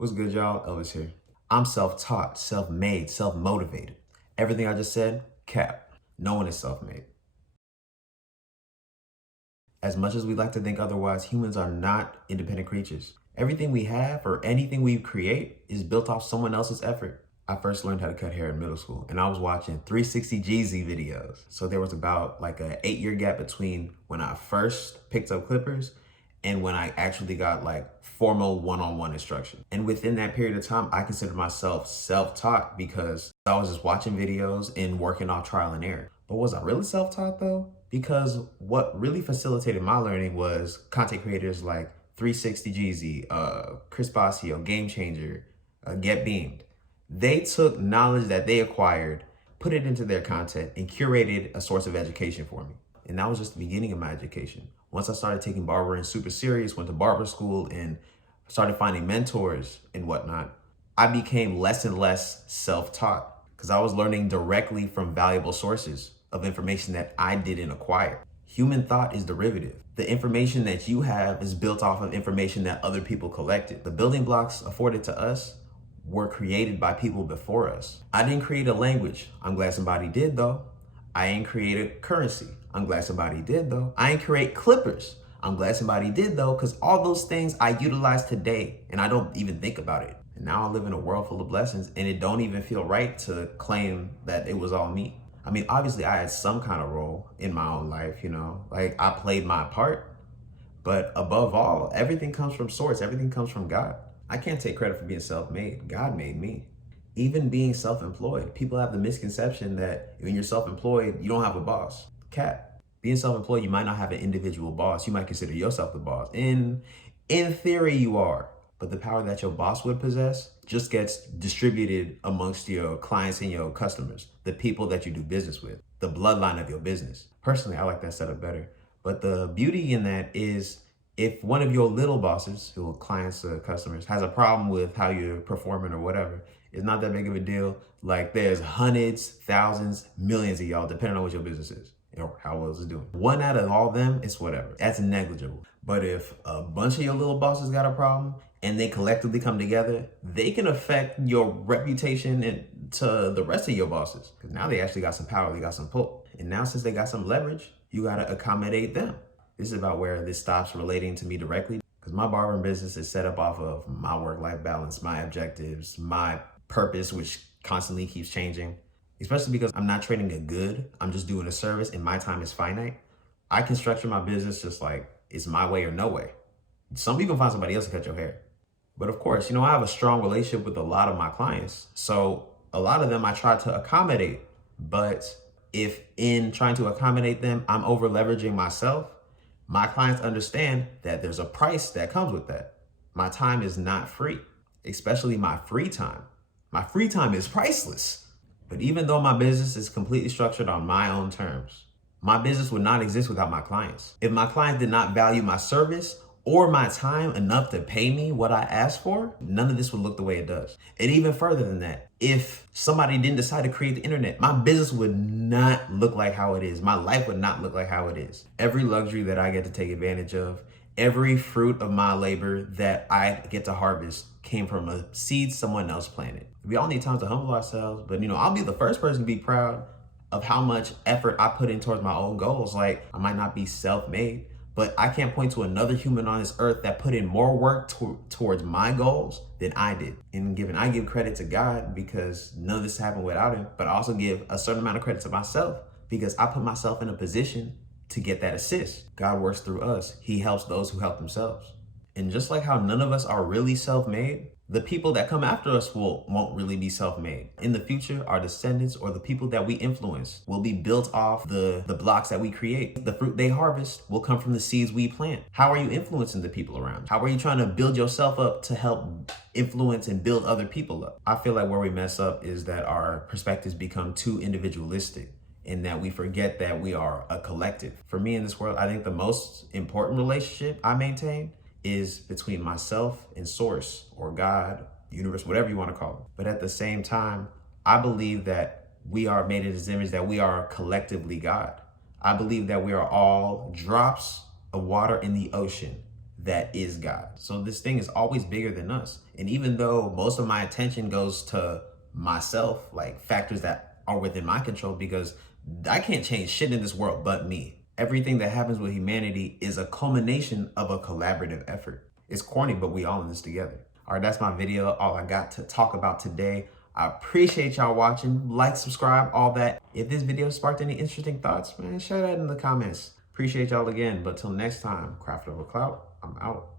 What's good, y'all? Elvis here. I'm self-taught, self-made, self-motivated. Everything I just said, cap. No one is self-made. As much as we like to think otherwise, humans are not independent creatures. Everything we have or anything we create is built off someone else's effort. I first learned how to cut hair in middle school, and I was watching 360 Jeezy videos. So there was about like a 8-year gap between when I first picked up clippers and when I actually got like formal one-on-one instruction. And within that period of time, I consider myself self-taught because I was just watching videos and working off trial and error. But was I really self-taught though? Because what really facilitated my learning was content creators like 360 Jeezy, Chris Basio, Game Changer, Get Beamed. They took knowledge that they acquired, put it into their content, and curated a source of education for me. And that was just the beginning of my education. Once I started taking barbering super serious, went to barber school and started finding mentors and whatnot, I became less and less self-taught because I was learning directly from valuable sources of information that I didn't acquire. Human thought is derivative. The information that you have is built off of information that other people collected. The building blocks afforded to us were created by people before us. I didn't create a language. I'm glad somebody did though. I ain't created currency. I'm glad somebody did though. I ain't create clippers. I'm glad somebody did though, because all those things I utilize today and I don't even think about it. And now I live in a world full of blessings and it don't even feel right to claim that it was all me. I mean, obviously I had some kind of role in my own life, like I played my part, but above all, everything comes from source. Everything comes from God. I can't take credit for being self-made. God made me. Even being self-employed, people have the misconception that when you're self-employed, you don't have a boss. Cap. Being self-employed, you might not have an individual boss. You might consider yourself the boss. In theory, you are. But the power that your boss would possess just gets distributed amongst your clients and your customers, the people that you do business with, the bloodline of your business. Personally, I like that setup better. But the beauty in that is if one of your little bosses, who are clients or customers, has a problem with how you're performing or whatever, it's not that big of a deal. Like there's hundreds, thousands, millions of y'all, depending on what your business is or how well it's doing. One out of all of them, it's whatever. That's negligible. But if a bunch of your little bosses got a problem and they collectively come together, they can affect your reputation and to the rest of your bosses. Because now they actually got some power, they got some pull. And now since they got some leverage, you gotta accommodate them. This is about where this stops relating to me directly, because my barbering business is set up off of my work-life balance, my objectives, my purpose, which constantly keeps changing, especially because I'm not trading a good, I'm just doing a service and my time is finite. I can structure my business just like it's my way or no way. Some people find somebody else to cut your hair. But of course, I have a strong relationship with a lot of my clients. So a lot of them I try to accommodate, but if in trying to accommodate them, I'm over leveraging myself, my clients understand that there's a price that comes with that. My time is not free, especially my free time. My free time is priceless. But even though my business is completely structured on my own terms, my business would not exist without my clients. If my clients did not value my service or my time enough to pay me what I asked for, none of this would look the way it does. And even further than that, if somebody didn't decide to create the internet, my business would not look like how it is. My life would not look like how it is. Every luxury that I get to take advantage of, every fruit of my labor that I get to harvest came from a seed someone else planted. We all need time to humble ourselves, but I'll be the first person to be proud of how much effort I put in towards my own goals. Like I might not be self-made, but I can't point to another human on this earth that put in more work towards my goals than I did. And I give credit to God because none of this happened without him, but I also give a certain amount of credit to myself because I put myself in a position to get that assist. God works through us. He helps those who help themselves. And just like how none of us are really self-made, the people that come after us won't really be self-made. In the future, our descendants or the people that we influence will be built off the blocks that we create. The fruit they harvest will come from the seeds we plant. How are you influencing the people around you? How are you trying to build yourself up to help influence and build other people up? I feel like where we mess up is that our perspectives become too individualistic and that we forget that we are a collective. For me in this world, I think the most important relationship I maintain is between myself and source or God, universe, whatever you want to call it. But at the same time, I believe that we are made in his image, that we are collectively God. I believe that we are all drops of water in the ocean that is God. So this thing is always bigger than us. And even though most of my attention goes to myself, like factors that are within my control, because I can't change shit in this world but me. Everything that happens with humanity is a culmination of a collaborative effort. It's corny, but we all in this together. All right, that's my video. All I got to talk about today. I appreciate y'all watching. Like, subscribe, all that. If this video sparked any interesting thoughts, man, share that in the comments. Appreciate y'all again. But till next time, Craft Over Clout, I'm out.